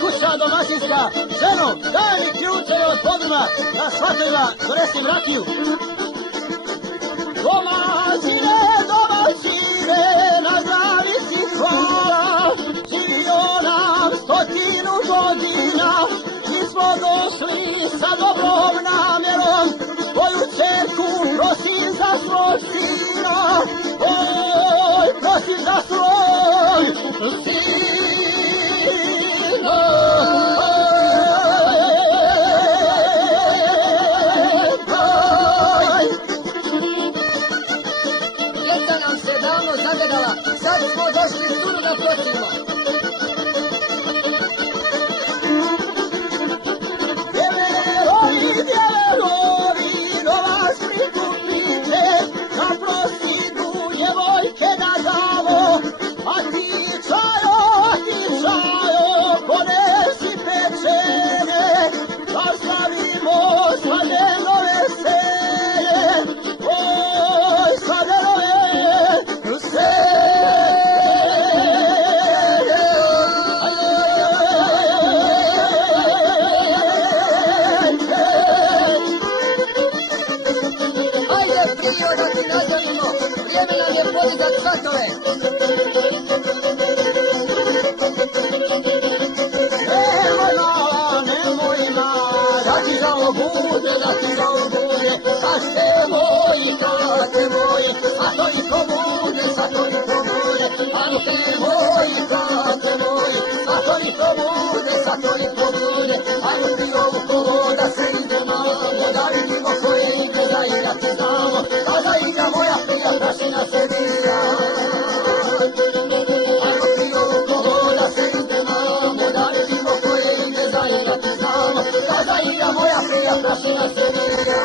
kuća domaćinska, ženo, daj mi ključeve od podruma, da svatovima donesem rakiju. Domaćine, domaćine, na granici hvala, živio nam 100 godina, mi smo došli sa dobrom namjerom, tvoju čerku prosim za svog sina, oj, prosim za svog sina. Djeca nam se davno zagledala, sad smo došli curu da prosimo. Djeverovi, do vas prikupite, na prosjedu djevojke da damo, a ti čajo, ponesi pečene, da slavimo slavljeno veselje, oj, slavljeno veselje. Ajde, prio da ti nazdravimo, vrijeme nam je podizat svatove. Nemoj ma, da ti žao bude, kašte moji, svatoviko bude, ante moji, svatoviko bude, ajmo ti ovu kovo da se idemo, da vidimo koje igre da igrati znamo, a da igra moja prija prašina se vira. Ajmo ti ovu kovo da se idemo, da vidimo koje igre da igrati znamo, a da igra moja prija prašina se vira.